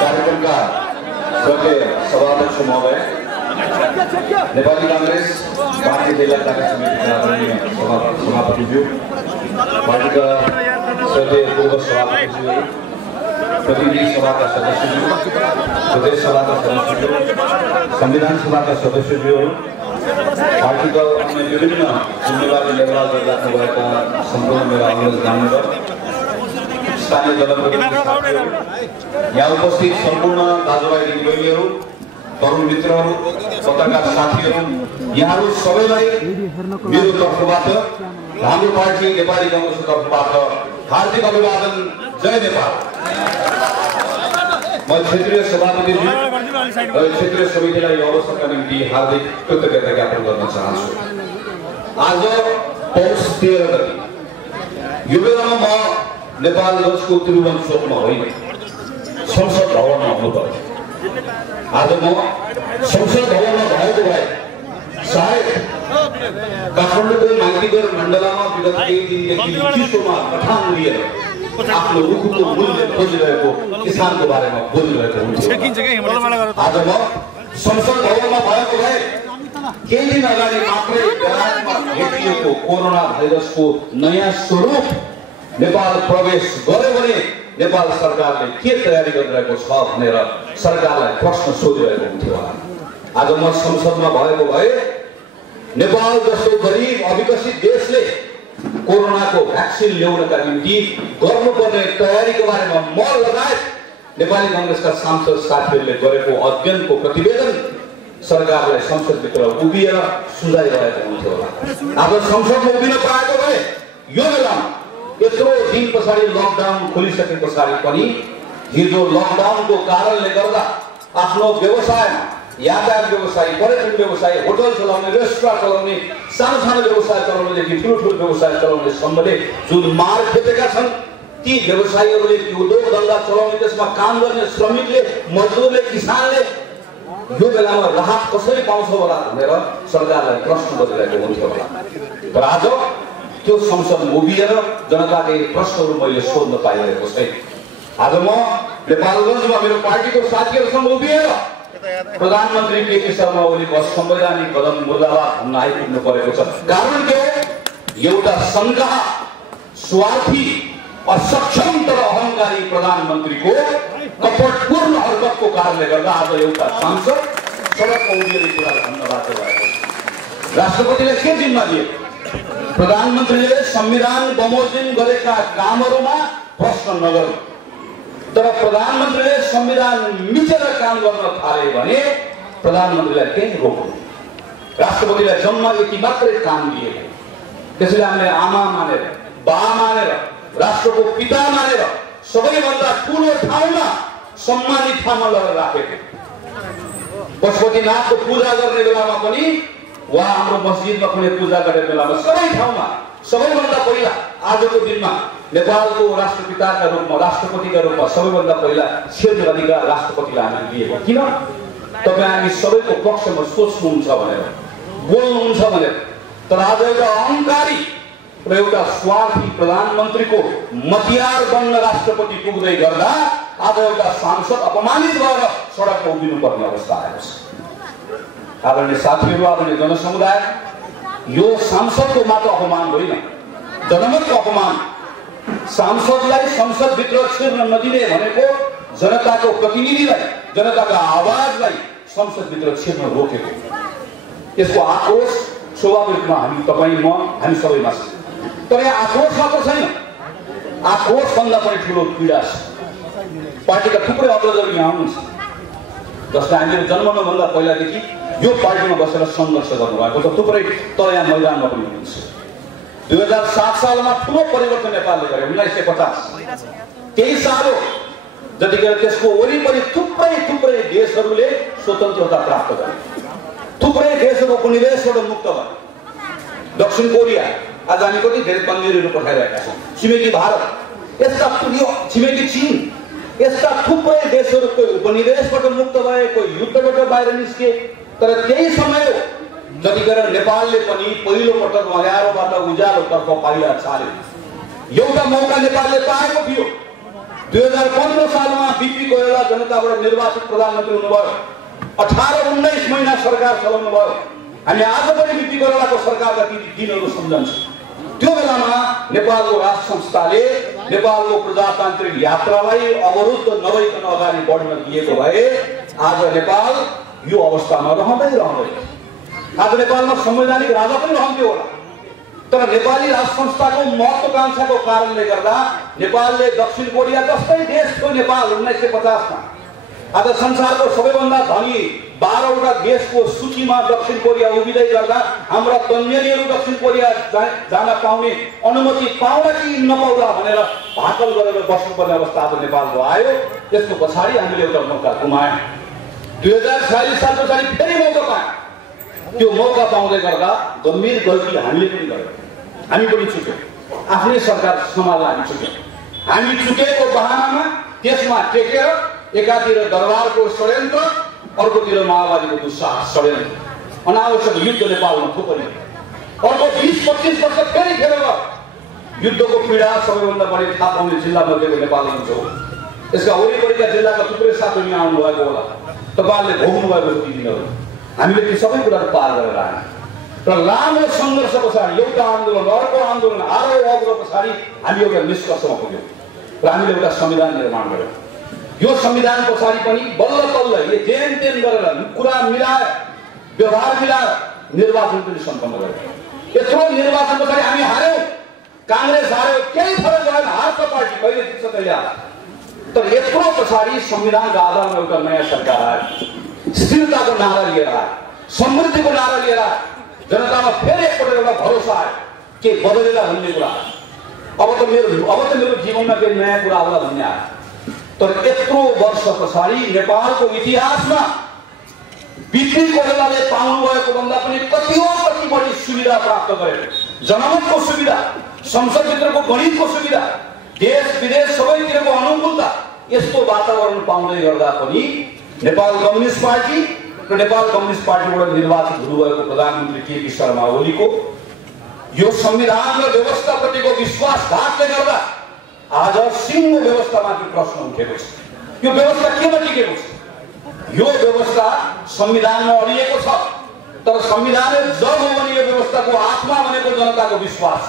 कार्यक्रमका श्रद्धेय सभाध्यक्ष महोदय, नेपाली कांग्रेस पार्टी जिल्ला कार्य समितिका आदरणीय सभापतिज्यू, पार्टीका श्रद्धेय पूर्व सभापतिज्यू, प्रतिनिधि सभाका सदस्यज्यू, प्रदेश सभाका सदस्यज्यू, संविधान सभाका सदस्यज्यूहरू, पार्टीका अन्य विभिन्न जिम्मेवारी निर्वाह गरिराख्नुभएका सम्पूर्ण मेरा अनुरोध मानेर स्थानीय जनप्रतिनिधि साथीहरू, यहाँ उपस्थित सम्पूर्ण दाजुभाइ दिदीबहिनीहरू, तरुण मित्रहरू, पत्रकार साथीहरू, यहाँहरू सबैलाई मेरो तर्फबाट, हाम्रो पार्टी नेपाली कांग्रेसको तर्फबाट हार्दिक अभिवादन। जय नेपाल। म क्षेत्रीय सभापति र क्षेत्रीय समितिलाई यो अवसरका निम्ति हार्दिक कृतज्ञता ज्ञापन गर्न चाहन्छु। आज पौष 13 गते यो बेलामा म नेपालगञ्जको तिरुवनचोकमा होइन, संसद भवनमा हुनुपर्छ। आज म संसद भवनमा भएको भए सायद काठमाडौँको माइतीघर मण्डलामा विगत केही दिनदेखि चिसोमा कठान लिएर आफ्नो रुखको मूल्य खोजिरहेको किसानको बारेमा बोलिरहेको हुन्थ्यो। आज म संसद भवनमा भएको भए केही दिन अगाडि मात्रै बेलायतमा भेटिएको कोरोना भाइरसको नयाँ स्वरूप नेपाल प्रवेश गर्यो भने नेपाल सरकारले के तयारी गरिरहेको छ भनेर सरकारलाई प्रश्न सोधिरहेको हुन्थ्यो। आज म संसदमा भएको भए नेपाल जस्तो गरिब अविकसित देशले कोरोनाको भ्याक्सिन ल्याउनका निम्ति गर्नुपर्ने तयारीको बारेमा म लगायत नेपाली कांग्रेसका सांसद साथीहरूले गरेको अध्ययनको प्रतिवेदन सरकारलाई संसदभित्र उभिएर सुझाइरहेको हुन्थ्यो होला। आज संसदमा उभिन पाएको भए यो बेलामा यत्रो दिन पछाडि लकडाउन खोलिसके पछाडि पनि हिजो लकडाउनको कारणले गर्दा आफ्नो व्यवसायमा यातायात व्यवसाय, पर्यटन व्यवसाय, होटल चलाउने, रेस्टुरेन्ट चलाउने, सानो सानो व्यवसाय चलाउनेदेखि ठुलो व्यवसाय चलाउने सम्मले जुन मार खेपेका छन्, ती व्यवसायीहरूले, उद्योग धन्दा चलाउने, त्यसमा काम गर्ने श्रमिकले, मजदुरले, किसानले यो बेलामा राहत कसरी पाउँछ होला भनेर सरकारलाई प्रश्न गरिरहेको हुन्थ्यो होला। तर आज त्यो संसद उभिएर जनताले प्रश्नहरू मैले सोध्न पाइरहेको छैन। आज म नेपालगञ्जमा मेरो पार्टीको साथीहरूसँग उभिएर प्रधानमन्त्री केपी शर्मा ओलीको असंवैधानिक कदम मुर्दाबाद भन्न आइपुग्नु परेको छ। कारण के हो? एउटा संघाह, स्वार्थी, असक्षम तर अहंकारी प्रधानमन्त्रीको कपटपूर्ण हरकतको कारणले गर्दा आज एउटा सांसद सडकमा उभिएर कुरा भन्न बाध्य भएको छ। राष्ट्रपतिले के जिम्मा दिए? प्रधानमन्त्रीले संविधान बमोजिम गरेका कामहरूमा प्रश्न नगर्नु। तर प्रधानमन्त्रीले संविधान मिचेर काम गर्न थाले भने प्रधानमन्त्रीलाई केही रोक्नु। राष्ट्रपतिलाई जम्मा यति मात्रै काम दिएको। त्यसैले हामीले आमा मानेर, बा मानेर, राष्ट्रको पिता मानेर सबैभन्दा ठुलो ठाउँमा सम्मानित ठाउँमा लगेर राखेको। पशुपतिनाथको पूजा गर्ने बेलामा पनि वा हाम्रो मस्जिदमा कुनै पूजा गर्ने बेलामा सबै ठाउँमा सबैभन्दा पहिला आजको दिनमा नेपालको राष्ट्रपिताका रूपमा, राष्ट्रपतिका रूपमा सबैभन्दा पहिला क्षेत्र अधिकार राष्ट्रपतिलाई हामीले दिएको। किन? तपाईँ हामी सबैको पक्षमा सोच्नुहुन्छ भनेर, बोल्नुहुन्छ भनेर। तर आज एउटा अहंकारी र एउटा स्वार्थी प्रधानमन्त्रीको मतियार बन्न राष्ट्रपति पुग्दै गर्दा आज एउटा सांसद अपमानित भएर सडकमा उभिनु पर्ने अवस्था आएको छ। आदरणीय साथीहरू, आदरणीय जनसमुदाय, यो सांसदको मात्र अपमान होइन, जनमतको अपमान। सांसदलाई संसदभित्र छिर्न नदिने भनेको जनताको प्रतिनिधिलाई, जनताको आवाजलाई संसदभित्र छिर्न रोकेको। यसको आक्रोश स्वाभाविक रूपमा हामी, तपाईँ, म, हामी सबैमा छ। तर यहाँ आक्रोश मात्र छैन, आक्रोश भन्दा पनि ठुलो पीडा छ। पार्टीका थुप्रै अग्रजहरू यहाँ हुनुहुन्छ, जसले हामीले जन्मनुभन्दा पहिलादेखि यो पार्टीमा बसेर सङ्घर्ष गर्नुभएको छ। थुप्रै तल यहाँ मैदानमा पनि हुनुहुन्छ। 2007 सालमा ठुलो परिवर्तन नेपालले गर्यो। 1950 त्यही साल हो जतिखेर त्यसको वरिपरि थुप्रै देशहरूले स्वतन्त्रता प्राप्त गरे। थुप्रै देशहरू उपनिवेशबाट मुक्त भए। दक्षिण कोरिया, आज हामी कति धेरै कन्जुरीहरू पठाइरहेका छौँ। छिमेकी भारत, यस्ता छिमेकी चीन, यस्ता थुप्रै देशहरू कोही उपनिवेशबाट मुक्त भए, कोही युद्धबाट बाहिर निस्के। तर त्यही समय हो जतिखेर नेपालले पनि पहिलो पटक अँध्यारोबाट उज्यालोतर्फ पाइला चाल्यो। एउटा मौका नेपालले पाएको थियो। 2015 सालमा बिपी कोइराला जनताबाट निर्वाचित प्रधानमन्त्री हुनुभयो। 18-19 महिना सरकार चलाउनु भयो। हामी आज पनि बिपी कोइरालाको सरकारका ती दिनहरू सम्झन्छौँ। त्यो बेलामा नेपालको राष्ट्र संस्थाले नेपालको प्रजातान्त्रिक यात्रालाई अवरुद्ध नभइकन अगाडि बढ्न दिएको भए आज नेपाल यो अवस्थामा रहँदैन। आज नेपालमा संवैधानिक राजा पनि रहन्थ्यो होला। तर नेपाली राष्ट्र संस्थाको महत्त्वाकांक्षाको कारणले गर्दा नेपालले दक्षिण कोरिया जस्तै देश थियो नेपाल 1950 मा। आज संसारको सबैभन्दा धनी 12वटा देशको सूचीमा दक्षिण कोरिया उभिँदै गर्दा हाम्रा तन्यलीहरू दक्षिण कोरिया जान पाउने अनुमति पाउला कि नपाउला भनेर भाकल गरेर बस्नुपर्ने अवस्था आज नेपालको आयो। त्यसको पछाडि हामीले एउटा मौका गुमायौँ। 2046 साल पछाडि फेरि मौका पायौँ। त्यो मौका पाउँदै गर्दा गम्भीर गल्ती हामीले पनि गर्यौँ। हामी पनि चुक्यौँ। आफ्नै सरकार सम्हाल्न हामी चुक्यौँ। हामी चुकेको बहानामा त्यसमा टेकेर एकातिर दरबारको षड्यन्त्र, अर्कोतिर माओवादीको दुस्साहस षड्यन्त्र, अनावश्यक युद्ध नेपालमा थुप्रै। अर्को 20-25 वर्ष फेरि खेलेर युद्धको पीडा सबैभन्दा बढी थाहा पाउने जिल्ला मध्येको नेपाल हुन्छ। यसका वरिपरिका जिल्लाका थुप्रै साथीहरू यहाँ आउनुभएको होला। तपाईँहरूले भोग्नु भएको ती दिनहरू हामीले ती सबै कुराहरू पार गरेर आयौँ। र लामो सङ्घर्ष पछाडि एउटा आन्दोलन, अर्को आन्दोलन, आरोह अग्रो पछाडि हामी एउटा निष्कर्षमा पुग्यौँ र हामीले एउटा संविधान निर्माण गऱ्यौँ। यो संविधान पछाडि पनि बल्ल बल्ल यो जेन तेन गरेर कुरा मिलाएर व्यवहार मिलाएर निर्वाचन पनि सम्पन्न गऱ्यौँ। यत्रो निर्वाचन पछाडि हामी हार्यौँ। काङ्ग्रेस हार्यो, केही फरक भएन। हार्छ पार्टी, कहिले जित्छ कहिले हार्छ। तर यत्रो पछाडि संविधानका आधारमा एउटा नयाँ सरकार आयो। स्थिरताको नारा लिएर आयो, समृद्धिको नारा लिएर आयो। जनतामा फेरि एकपल्ट एउटा भरोसा आयो के बदलेला भन्ने कुरा। अब त मेरो जीवनमा केही नयाँ कुरा होला भन्ने आयो। तर यत्रो वर्ष पछाडि नेपालको इतिहासमा बिपी कोइरालाले पाउनु भएको भन्दा पनि कति बढी सुविधा प्राप्त गरे। जनमतको सुविधा, संसदभित्रको गणितको सुविधा, देश विदेश सबैतिरको अनुकूलता, यस्तो वातावरण पाउँदै गर्दा पनि नेपाल कम्युनिस्ट पार्टी र नेपाल कम्युनिस्ट पार्टीबाट निर्वाचित हुनुभएको प्रधानमन्त्री केपी शर्मा ओलीको यो संविधान र व्यवस्थाप्रतिको विश्वासघातले गर्दा आज सिङ्गो व्यवस्थामाथि प्रश्न उठेको छ। यो व्यवस्था केमा टिकेको छ? यो व्यवस्था संविधानमा अडिएको छ। तर संविधान जब हो भने यो व्यवस्थाको आत्मा भनेको जनताको विश्वास।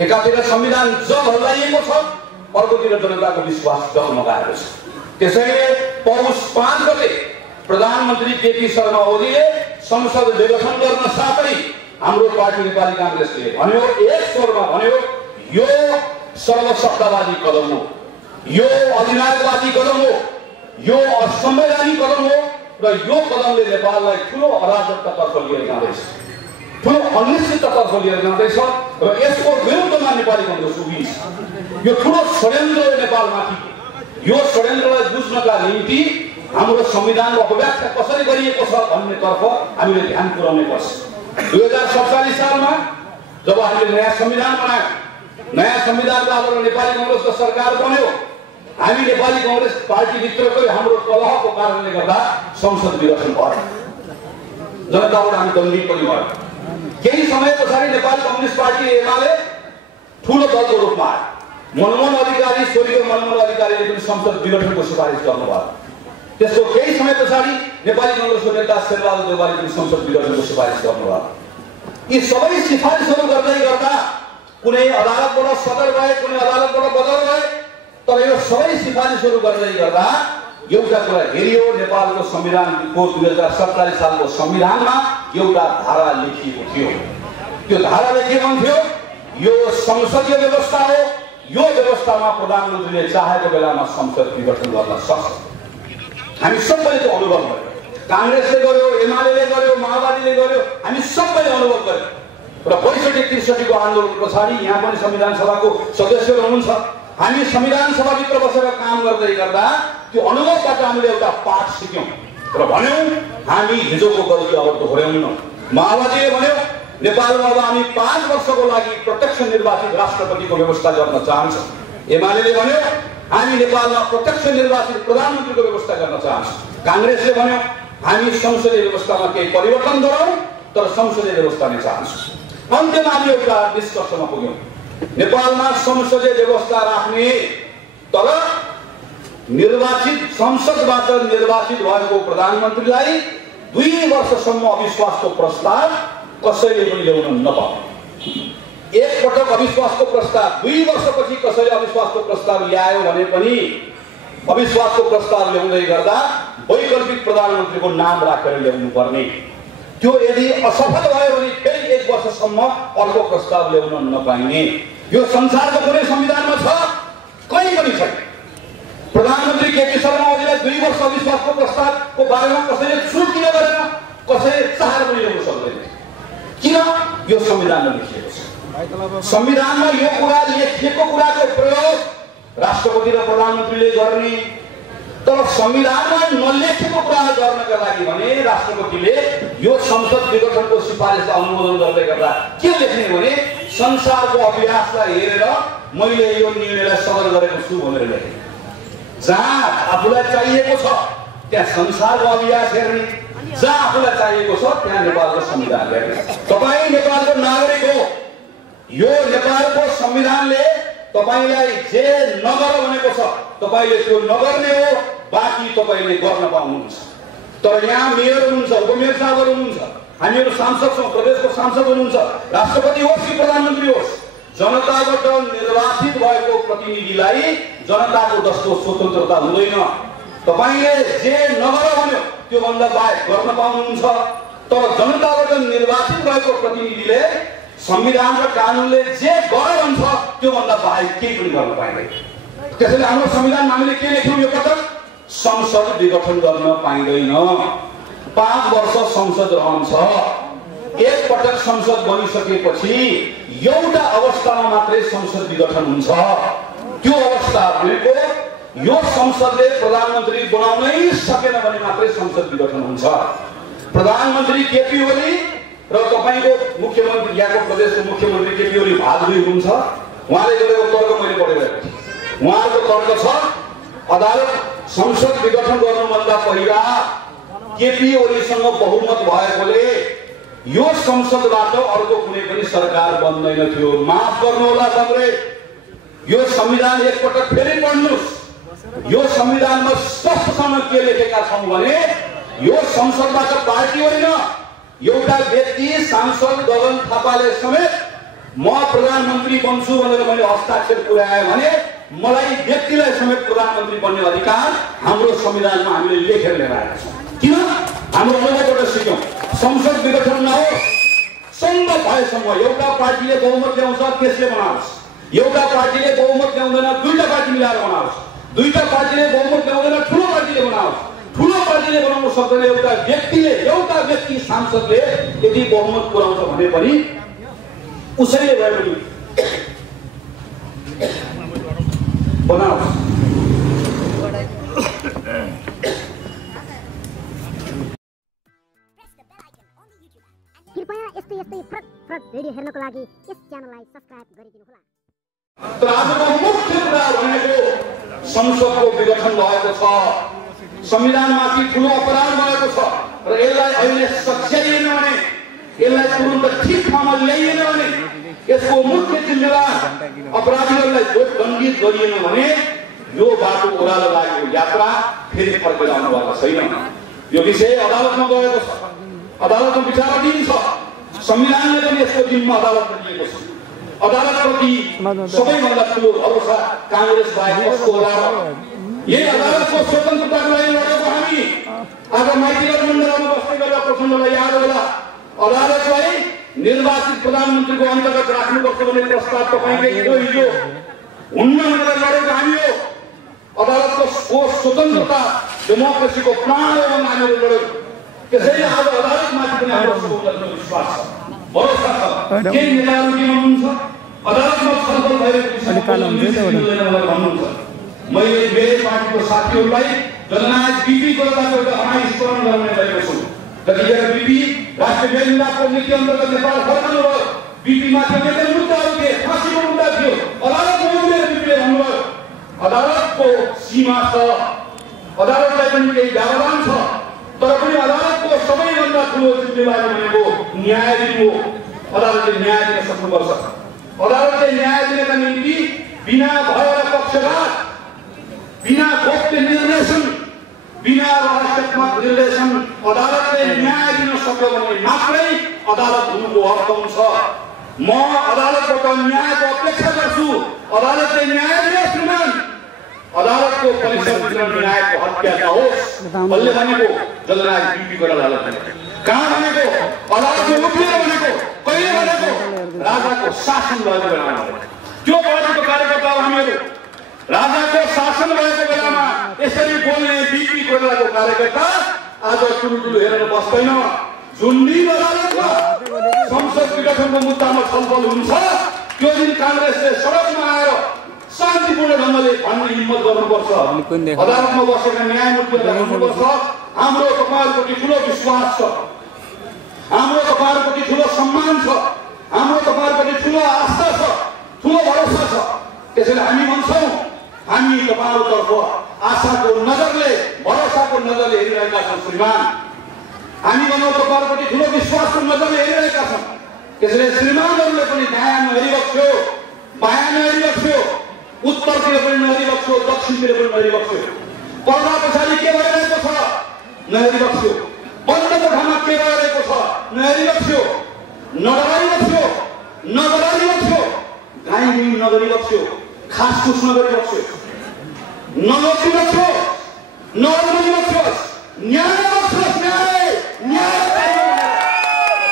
एकातिर संविधान जब हल्लाइएको छ, अर्कोतिर जनताको विश्वास डगमगाएको छ। त्यसैले पौष 5 गते प्रधानमन्त्री केपी शर्मा ओलीले संसद निर्वाचन गर्न साथै हाम्रो पार्टी नेपाली काङ्ग्रेसले भन्यो, एक स्वरमा भन्यो, यो सर्वसत्तावादी कदम हो, यो अधिनायकवादी कदम हो, यो असंवैधानिक कदम हो र यो कदमले नेपाललाई ठुलो अराजकतातर्फ लिएर जाँदैछ, ठुलो अनिश्चिततातर्फ लिएर जाँदैछ र यसको विरुद्धमा नेपाली काङ्ग्रेस उभिन्छ। यो ठुलो षड्यन्त्र नेपालमाथि। यो षड्यन्त्रलाई बुझ्नका निम्ति हाम्रो संविधानको अपव्याख्या कसरी गरिएको छ भन्नेतर्फ हामीले ध्यान पुर्याउनै पर्छ। 2047 सालमा जब हामीले नयाँ संविधान बनायौँ, नयाँ संविधानको आधारमा नेपाली काङ्ग्रेसको सरकार बन्यो, हामी नेपाली काङ्ग्रेस पार्टीभित्रकै हाम्रो कलहको कारणले गर्दा संसद विघटन भयो। जनताबाट हामी दण्डित पनि भयो। केही समय पछाडि नेपाली कम्युनिस्ट पार्टी एमाले ठुलो दलको रूपमा आयो। मनमोहन अधिकारी, स्वर्गीय मनमोहन अधिकारीले पनि संसद विघटनको सिफारिस गर्नुभयो। त्यसको केही समय पछाडि नेपाली काङ्ग्रेसको नेता शेरबहादुर देउवाले पनि संसद विघटनको सिफारिस गर्नुभयो। यी सबै सिफारिसहरू गर्दै गर्दा कुनै अदालतबाट सदर भए, कुनै अदालतबाट बदर भए, तर यो सबै सिफारिसहरू गर्दै गर्दा एउटा कुरा हेरियो, नेपालको संविधानको 2047 सालको संविधानमा एउटा धारा लेखिएको थियो। त्यो धाराले के भन्थ्यो? यो संसदीय व्यवस्था हो, यो व्यवस्थामा प्रधानमन्त्रीले चाहेको बेलामा संसद विघटन गर्न सक्छ। हामी सबैले त्यो अनुभव गर्यौँ। काङ्ग्रेसले गर्यो, एमाले गर्यो, माओवादीले गर्यो, हामी सबैले अनुभव गर्यौँ। र 62-63 को आन्दोलन पछाडि यहाँ पनि संविधान सभाको सदस्यहरू हुनुहुन्छ। हामी संविधान सभाभित्र बसेर काम गर्दै गर्दा त्यो अनुभवबाट हामीले एउटा पाठ सिक्यौँ र भन्यौँ हामी हिजोको गल्ती अब दोहोर्याउनु। माओवादीले भन्यो नेपालमा अब हामी 5 वर्षको लागि प्रत्यक्ष निर्वाचित राष्ट्रपतिको व्यवस्था गर्न चाहन्छौँ। एमाले भन्यो हामी नेपालमा प्रत्यक्ष निर्वाचित प्रधानमन्त्रीको व्यवस्था गर्न चाहन्छौँ। काङ्ग्रेसले भन्यो हामी संसदीय व्यवस्थामा केही परिवर्तन गरौँ तर संसदीय व्यवस्था नै चाहन्छौँ। अन्त्यमा हामी एउटा निष्कर्षमा पुग्यौँ। नेपालमा संसदीय व्यवस्था राख्ने तर निर्वाचित संसदबाट निर्वाचित भएको प्रधानमन्त्रीलाई 2 वर्षसम्म अविश्वासको प्रस्ताव कसैले पनि ल्याउन नपाउने। एक पटक अविश्वासको प्रस्ताव 2 वर्षपछि कसैले अविश्वासको प्रस्ताव ल्यायो भने पनि अविश्वासको प्रस्ताव ल्याउँदै गर्दा वैकल्पिक प्रधानमन्त्रीको नाम राखेर ल्याउनु पर्ने। त्यो यदि असफल भयो भने फेरि 1 वर्षसम्म अर्को प्रस्ताव ल्याउन नपाइने। यो संसारको कुनै संविधानमा छ? कहीँ पनि छैन। प्रधानमन्त्री केपी शर्मा ओलीलाई 2 वर्ष अविश्वासको प्रस्तावको बारेमा कसैले छुट किन गरेन? कसैले चाहेर पनि ल्याउन सक्दैन। किन? यो संविधानमा लेखिएको छ। संविधानमा यो कुरा लेखिएको कुराको प्रयोग राष्ट्रपति र प्रधानमन्त्रीले गर्ने, तर संविधानमा नलेखेको कुरा गर्नका लागि भने राष्ट्रपतिले यो संसद विघटनको सिफारिस अनुमोदन गर्दै गर्दा के लेख्ने भने संसारको अभ्यासलाई हेरेर मैले यो निर्णयलाई सदर गरेको छु भनेर लेखे। जहाँ आफूलाई चाहिएको छ त्यहाँ संसारको अभ्यास हेर्ने, जहाँ आफूलाई चाहिएको छ त्यहाँ नेपालको संविधान हेर्ने। तपाईँ नेपालको नागरिक हो। यो नेपालको संविधानले तपाईलाई जे नगर भनेको छ तपाईले त्यो नगर्ने हो, बाँकी तपाईले गर्न पाउनुहुन्छ। तर यहाँ मेयर हुनुहुन्छ, उपमेयर साहबहरू हुनुहुन्छ, हामीहरू सांसद छौँ, प्रदेशको सांसद हुनुहुन्छ, राष्ट्रपति होस् कि प्रधानमन्त्री होस्, जनताबाट निर्वाचित भएको प्रतिनिधिलाई जनताको जस्तो स्वतन्त्रता हुँदैन। तपाईले जे नगर भन्यो त्यो भन्दा बाहेक गर्न पाउनुहुन्छ। तर जनताबाट निर्वाचित भएको प्रतिनिधिले संविधान र कानुनले जे गर भन्छ त्यो भन्दा बाहेक केही पनि गर्न पाइँदैन। त्यसैले हाम्रो संविधानमा हामीले के लेख्यौँ? यो पटक संसद विघटन गर्न पाइँदैन। 5 वर्ष संसद रहन्छ। एक पटक संसद बनिसकेपछि एउटा अवस्थामा मात्रै संसद विघटन हुन्छ। त्यो अवस्था भनेको यो संसदले प्रधानमन्त्री बनाउनै सकेन भने मात्रै संसद विघटन हुन्छ। प्रधानमन्त्री केपी ओली र तपाईको मुख्यमन्त्री यहाँको प्रदेशको मुख्यमन्त्री केपी ओली भाग 2 हुनुहुन्छ। उहाँले गरेको तर्क मैले पढिरहेको थिएँ। उहाँको तर्क छ अदालत संसद विघटन गर्नुभन्दा पहिला केपी ओलीसँग बहुमत भएकोले यो संसदबाट अर्को कुनै पनि सरकार बन्दैन थियो। माफ गर्नुहोला कमरेड, यो संविधान एकपटक फेरि पढ्नुस्। यो संविधानमा स्पष्टसँग के लेखेका छौँ भने यो संसदबाट पार्टी होइन, एउटा व्यक्ति सांसद गगन थापाले समेत म प्रधानमन्त्री बन्छु भनेर मैले हस्ताक्षर पुर्याएँ भने मलाई व्यक्तिलाई समेत प्रधानमन्त्री बन्ने अधिकार हाम्रो संविधानमा हामीले लेखेर लिएर आएका छौँ। किन? हाम्रो अनुभवबाट सिक्यौँ। संसद विघटन नहोस्, सम्भव भएसम्म एउटा पार्टीले बहुमत ल्याउँछ त्यसले बनाओस्, एउटा पार्टीले बहुमत ल्याउँदैन 2टा पार्टी मिलाएर बनाओस्, 2टा पार्टीले बहुमत ल्याउँदैन ठुलो पार्टीले बनाओस्, ठुलो पार्टीले बनाउन सक्दैन एउटा व्यक्ति सांसदले यदि बहुमत पुर्याउँछ भने पनि उसैले भए पनि बनाओस्। कृपया यस्तै फरक भिडियो हेर्नको लागि यस च्यानललाई सब्स्क्राइब गरिदिनुहोला। तर आजको मुख्य कुरा भनेको संसदको विघटन भएको छ। संविधानमाथि ठुलो अपराध भएको छ र यसलाई अहिले सच्याइएन भने, यसलाई तुरुन्त ठिक ठाउँमा ल्याइएन भने, यसको मुख्य जिम्मेवार अपराधीहरूलाई दण्डित गरिएन भने यो बाटो ओह्रालो लागेको यात्रा फेरि फर्केर आउनुभएको छैन। यो विषय अदालतमा गएको छ, अदालतमा विचाराधीन छ। संविधानले पनि यसको जिम्मा अदालतमा दिएको छ। अदालतप्रति सबैभन्दा ठुलो भरोसा कांग्रेस बाहेक कसको होला? यही अदालतको स्वतन्त्रताको लागि लडेको हामी। आज माइती गठबन्धनमा बस्दै गरेका प्रचण्डलाई याद होला, अदालतलाई निर्वाचित प्रधानमन्त्रीको अन्तर्गत राख्नुपर्छ भन्ने प्रस्ताव तपाईँले हिजो हुन्न भनेर लडेको हामी हो। अदालतको स्वतन्त्रता डेमोक्रेसीको प्राण हो भनेर हामीले लड्यौँ। त्यसैले आज अदालतमाथि पनि हाम्रो विश्वास छ, भरोसा छ। केही नेताहरू के भन्नुहुन्छ? अदालतमा छलफल भइरहेको भन्नुहुन्छ। मैले मेरै पार्टीको साथीहरूलाई जननायक बीपी कोलकाताको एउटा अनास्मरण गर्ने गरेको छु। जतिखेर बीपी राष्ट्रिय मेलमिलापको नीति अन्तर्गत नेपाल फर्कनुभयो, बीपीमाथि अनेक मुद्दाहरू थिए, फाँसीको मुद्दा थियो। अदालतमा उभिएर बीपीले भन्नुभयो अदालतको सीमा छ, अदालतलाई पनि केही व्यवधान छ, तर पनि अदालतको सबैभन्दा ठुलो जिम्मेवारी भनेको न्याय दिनु हो। अदालतले न्याय दिन सक्नुपर्छ। अदालतले न्याय दिनका निम्ति बिना भय र पक्षघात, बिना गोप्य निर्देशन, बिना रहस्यात्मक निर्देशन अदालतले न्याय दिन सक्यो भने मात्रै अदालत हुनुको अर्थ हुन्छ। म अदालतबाट न्यायको अपेक्षा गर्छु। अदालतले न्याय दियोस् श्रीमान। अदालतको परिसर भित्र न्यायको हत्या नहोस्। बल्ले भनेको जनराज बिपी गरेर अदालत कहाँ भनेको अदालतले उभिएर भनेको कहिले भनेको राजाको शासन भएको बेलामा। त्यो पार्टीको कार्यकर्ता हामीहरू राजाको शासन भएको बेलामा यसरी बोल्ने बिपी गरेरको कार्यकर्ता आज ठुलो हेरेर बस्दैन। जुन दिन अदालतमा संसद विघटनको मुद्दामा छलफल हुन्छ त्यो दिन कांग्रेसले सडकमा आएर शान्तिपूर्ण ढंगले भन्ने हिम्मत गर्नुपर्छ। अदालतमा बसेका न्यायमूर्तिहरूले भन्नुपर्छ हाम्रो तपाईहरुप्रति ठूलो विश्वास छ, हाम्रो तपाईहरुप्रति ठूलो सम्मान छ, हाम्रो तपाईहरुप्रति ठूलो आस्था छ, ठूलो भरोसा छ। त्यसैले हामी भन्छौं हामी तपाईहरुतर्फ आशाको नजरले, भरोसाको नजरले हेरिरहेका छौं श्रीमान। हामी भनौं तपाईहरुप्रति ठूलो विश्वासको नजरले हेरिरहेका छौं। त्यसैले श्रीमानहरुले पनि दायाँमा हेरिबक्स्यो, बायाँमा हेरिबक्स्यो, उत्तरतिर पनि नहेरिबक्स्यो, दक्षिणतिर पनि नहेरिबक्स्यो। पर्दा पछाडि के भइरहेको छ नहेरिबक्स्यो, बन्द कोठामा के भइरहेको छ नहेरिबक्स्यो, नडराइबक्स्यो, नगराइबक्स्यो, गाईगुई नगरिबक्स्यो, खासफुस नगरिबक्स्यो, नलोचिबक्स्यो, नअल्मलिबक्स्यो, न्याय बक्स्योस्, न्याय न्याय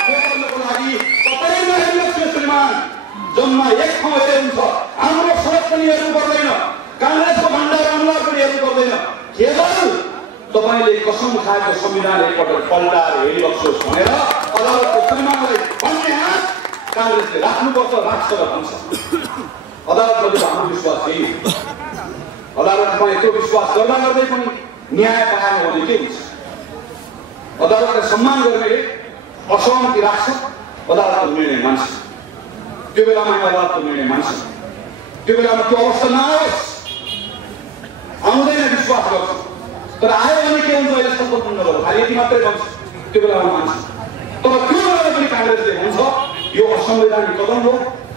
गर्नको लागि तपाईँ नहेरिबक्स्यो श्रीमान। जम्मा एक ठाउँ हेरे हुन्छ। हाम्रो सडक पनि हेर्नु पर्दैन, कांग्रेसको भण्डार अमला पनि हेर्नु पर्दैन। केवल तपाईले कसम खाएको संविधान एकपटक पल्टाएर हेरिबक्स्योस् भनेर अदालतको श्रीमानलाई भन्ने हात कांग्रेसले राख्नुपर्छ, राख्छ र भन्छ। अदालतले हाम्रो विश्वास यही हो। अदालतमा यत्रो विश्वास गर्दा गर्दै पनि न्याय पाएन भने के हुन्छ? अदालतलाई सम्मान गर्नेले असहमति राख्छ, अदालतको निर्णय मान्छ। त्यो बेलामा अदालतको निर्णय मान्छ। त्यो बेलामा त्यो अवस्था नआओस्, आउँदैन विश्वास गर्छ। तर आयो भने के हुन्छ? अहिले सम्पर्क नगर्नु, खालि यति मात्रै भन्छ, त्यो बेलामा मान्छ। तर त्यो बेलामा पनि कांग्रेसले भन्छ यो असंवैधानिक कदम हो।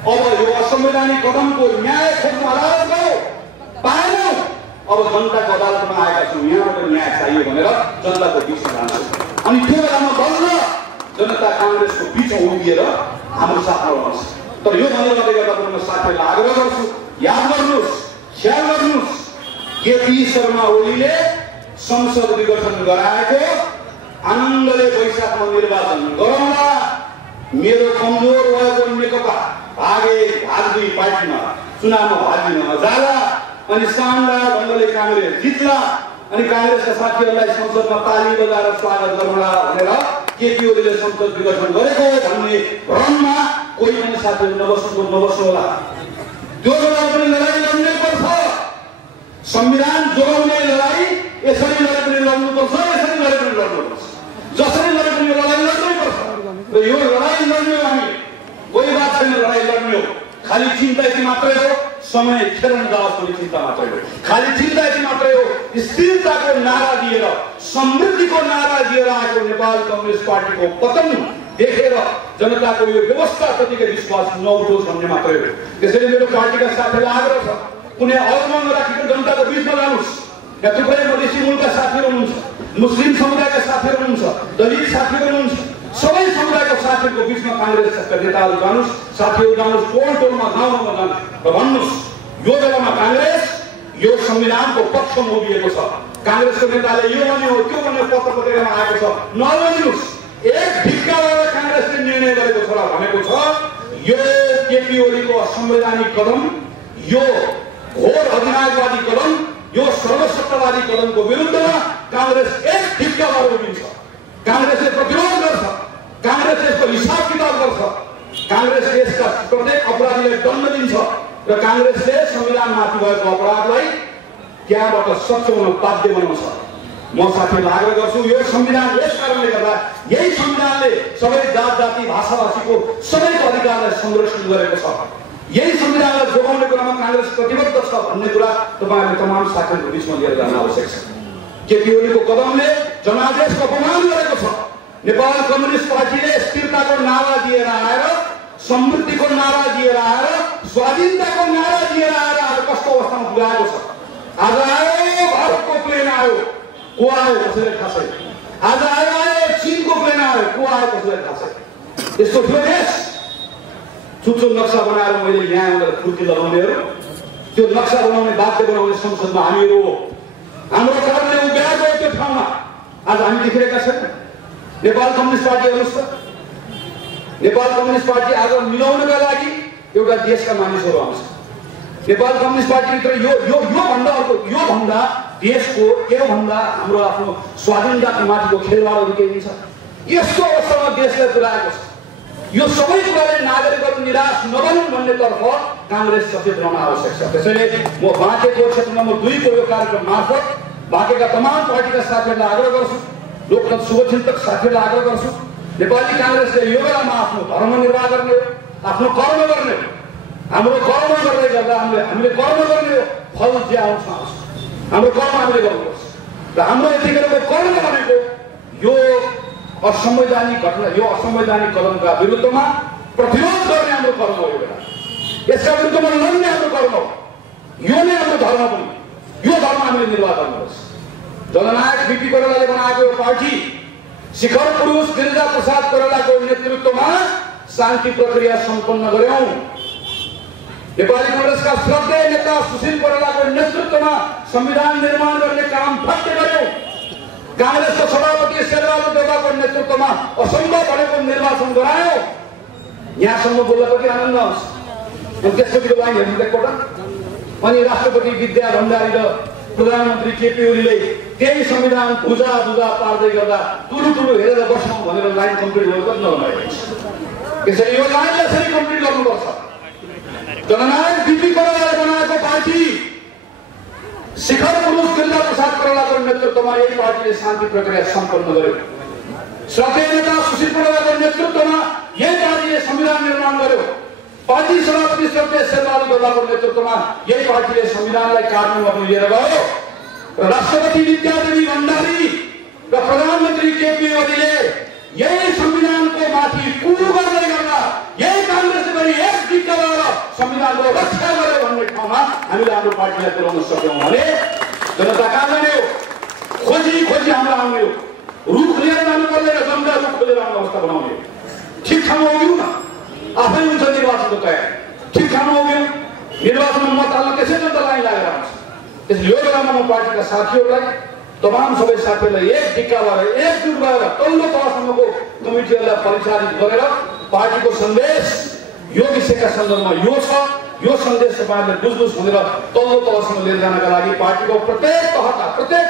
अब यो असंवैधानिक कदमको न्याय खोज्नु अदालत गयो, पाएनौ। अब जनताको अदालतमा आएका छौँ, यहाँबाट न्याय चाहियो भनेर जनताको बिचमा जान्छ। अनि त्यो बेलामा बल्ल जनता कांग्रेसको बिचमा उभिएर हाम्रो साथमा बस्छ। तर यो भनेर गर्दा पनि म साथीहरूलाई आग्रह गर्छु, याद गर्नुहोस्, ख्याल गर्नुहोस्, केपी शर्मा ओलीले संसद विघटन गराएको आनन्दले वैशाखमा निर्वाचन गराउँदा मेरो कमजोर भएको नेकपा भाग्दै पार्टीमा चुनावमा भाग लिन नजाला अनि शानदार ढंगले कांग्रेस जित्ला अनि कांग्रेसका साथीहरूलाई संसदमा ताली बजाएर स्वागत गर्नुला भनेर केपी ओलीले संसद विघटन गरेको भन्ने भ्रममा कोही पनि साथीहरू नबस्नु होला। त्यो बेला पनि लडाई लड्नै पर्छ। संविधान जोगाउने लडाई यसरी लडे पनि लड्नुपर्छ, यसरी लडे पनि लड्नुपर्छ, जसरी लडे पनि लडाई लड्नै पर्छ। र यो लडाई लड्ने हामी कोही बात छैन, लडाई लड्ने हो। खाली चिन्ता यति मात्रै हो, समय खेर नजाओस् भन्ने चिन्ता मात्रै हो। खाली चिन्ता यति मात्रै हो, स्थिरताको नारा दिएर, समृद्धिको नारा दिएर आएको नेपाल कांग्रेस पार्टीको पतन देखेर जनताको यो व्यवस्थाप्रतिको विश्वास नउठोस् भन्ने मात्रै हो। त्यसैले मेरो पार्टीका साथीहरूलाई आग्रह छ, कुनै अवमान राखेर जनताको बिचमा जानुस्। यहाँ थुप्रै मधेसी मूलका साथीहरू हुनुहुन्छ, मुस्लिम समुदायका साथीहरू हुनुहुन्छ, दलित साथीहरू हुनुहुन्छ। सबै समुदायका साथीहरूको बिचमा कांग्रेसका नेताहरू जानुस्, साथीहरू जानुस्, टोल टोलमा गाउँमा जानुस् र भन्नुस् यो बेलामा कांग्रेस यो संविधानको पक्षमा उभिएको छ। कांग्रेसको नेताले यो भन्ने हो, त्यो भन्ने पत्र पत्रिकामा आएको छ, नलिनुहोस्। एक ढिक्का गरेर कांग्रेसले निर्णय गरेको छ र भनेको छ यो केपी ओलीको असंवैधानिक कदम, यो घोर अधिनायकवादी कदम, यो सर्वसत्तावादी कदमको विरुद्धमा कांग्रेस एक ढिक्का गरेर उभिन्छ। कांग्रेसले प्रतिरोध गर्छ, कांग्रेस यसको हिसाब किताब गर्छ, कांग्रेस यसका प्रत्येक अपराधीलाई दण्ड दिन्छ र कांग्रेसले संविधानमाथि भएको अपराधलाई त्यहाँबाट सच्याउन बाध्य बनाउँछ। म साथीहरूलाई आग्रह गर्छु, यो संविधान यस कारणले गर्दा यही संविधानले सबै जात जाति भाषा भाषीको सबैको अधिकारलाई संरक्षण गरेको छ। यही संविधानलाई जोगाउने कुरामा कांग्रेस प्रतिबद्ध छ भन्ने कुरा तपाईहरुले तमाम साथीहरूको बिचमा लिएर जान आवश्यक छ। केपी ओलीको कदमले जनादेशको अपमान गरेको छ। नेपाल कम्युनिस्ट पार्टीले स्थिरताको नारा दिएर आएर समृद्धिको नारा दिएर आएर स्वाधीनताको नारा दिएर आएर आज कस्तो अवस्थामा पुर्याएको छ। आज आयो भारतको प्लेन आयो, को आयो कसैलाई थाहा छैन। आज आयो चीनको प्लेन आयो, को आयो कसैलाई थाहा छैन। यस्तो थियो देश। चुच्चो नक्सा बनाएर मैले यहाँ आएर फुर्ती लगाउनेहरू, त्यो नक्सा बनाउने बाध्य बनाउने संसदमा हामीहरू हो। हाम्रो कारणले उभ्याएको त्यो ठाउँमा आज हामी देखिरहेका छैनौँ। नेपाल कम्युनिस्ट पार्टी हेर्नुहोस् त, नेपाल कम्युनिस्ट पार्टी आज मिलाउनका लागि एउटा देशका मानिसहरू आउँछ। नेपाल कम्युनिस्ट पार्टीभित्र यो भन्दा देशको योभन्दा हाम्रो आफ्नो स्वाधीनताको माथिको खेलवाडहरू केही छ। यस्तो अवस्थामा देशलाई पुर्याएको छ। यो सबै कुराले नागरिकहरू निराश नबनुन् भन्नेतर्फ काङ्ग्रेस सचेत रहन आवश्यक छ। त्यसैले म बाँकेको क्षेत्र नम्बर 2 को यो कार्यक्रम मार्फत बाँकेका तमाम पार्टीका साथीहरूलाई आग्रह गर्छु, लोकतन्त्र शुभचिन्तक साथीहरूलाई आग्रह गर्छु, नेपाली काङ्ग्रेसले यो बेलामा आफ्नो धर्म निर्वाह गर्ने हो, आफ्नो कर्म गर्ने हो। हाम्रो कर्म गर्दै गर्दा हामीले कर्म गर्ने हो, फल जे आउँछ आउँछ। हाम्रो कर्म हामीले गर्नुपर्छ र हाम्रो यतिखेरको कर्म भनेको यो असंवैधानिक घटना, यो असंवैधानिक कदमका विरुद्धमा प्रतिरोध गर्ने हाम्रो कर्म हो। यो बेला यसका विरुद्धमा लड्ने हाम्रो कर्म हो। यो नै हाम्रो धर्म पनि। यो धर्म हामीले निर्वाह गर्नुपर्छ। जननायक बीपी कोइरालाले बनाएको यो पार्टी शिखर पुरुष गिरिजा प्रसाद कोइरालाको नेतृत्वमा शान्ति प्रक्रिया सम्पन्न गर्यौं। नेपाली कांग्रेसका श्रद्धेय नेता सुशील कोइरालाको नेतृत्वमा संविधान निर्माण गर्ने काम फट्टे गर्यौं। कांग्रेसका सभापति शेरबहादुर देउवाको नेतृत्वमा असम्भव भनेको निर्वाचन गरायो। यहाँसम्म बोल्दा कति आनन्द आउँछ। अनि त्यसपछिको लाइन हेर्नु एकपल्ट। अनि राष्ट्रपति विद्या भण्डारी र प्रधानमन्त्री केपी ओलीले त्यही संविधान भुजा पार्दै गर्दा टुलु हेरेर बस्नु भनेर लाइन कम्प्लिट गर्नु नभएको छ। त्यसैले यो लाइनलाई यसरी कम्प्लिट गर्नुपर्छ। जननायक बीपी कोइरालाले बनाएको पार्टी शिखर पुरुष गिरिजा प्रसाद कोइरालाको नेतृत्वमा यही पार्टीले शान्ति प्रक्रिया सम्पन्न गर्यो। श्रद्धेय नेता सुशील कोइरालाको नेतृत्वमा यही पार्टीले संविधान निर्माण गर्यो। पार्टी सभापति श्रद्धेय शेरबहादुर देउवाको नेतृत्वमा यही पार्टीले संविधानलाई कानुनमा पनि लिएर गयो। र राष्ट्रपति विद्यादेवी भण्डारी र प्रधानमन्त्री केपी ओलीले यही संविधानको माथि कुल गर्दै गर्दा यही कांग्रेसले पनि एक दिक्क भएर संविधानको रक्षा गर्यो भन्ने ठाउँमा हामीले हाम्रो पार्टीलाई पुर्याउन सक्यौं भने जनता कहाँ जाने हो? खोजी हाम्रो आउने हो। रुख लिएर जानु पर्दैन, जम्दा रुख खोजेर आउने अवस्था बनाउने हो। ठिक ठाउँमा उभियौँ न, आफै हुन्छ निर्वाचनको तयारी। ठिक ठाउँमा उभियौँ, निर्वाचनमा मत हाल्न त्यसै जनता लाइन लागेर आउँछ। त्यसले यो बेलामा म पार्टीका साथीहरूलाई, तमाम सबै साथीहरूलाई एक दिक्का भएर एकजुट भएर तल्लो तहसम्मको कमिटीहरूलाई परिचालित गरेर पार्टीको सन्देश यो विषयका सन्दर्भमा यो छ, यो सन्देश तपाईहरुले बुझ्नुस् भनेर तल्लो तहसम्म लिएर जानका लागि पार्टीको प्रत्येक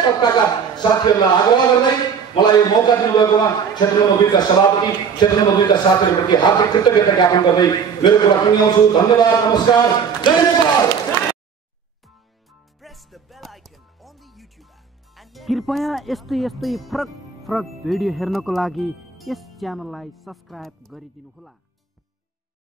तहका साथीहरूलाई आग्रह गर्दै मलाई यो मौका दिनुभएकोमा क्षेत्र नम्बर 2 का सभापति, क्षेत्र नम्बर 2 का साथीहरूप्रति हार्दिक कृतज्ञता ज्ञापन गर्दै मेरो कुरा टुङ्ग्याउँछु। धन्यवाद, नमस्कार, जय नेपाल। कृपया यस्तै फरक भिडियो हेर्नको लागि यस च्यानललाई सब्स्क्राइब गरिदिनुहोला।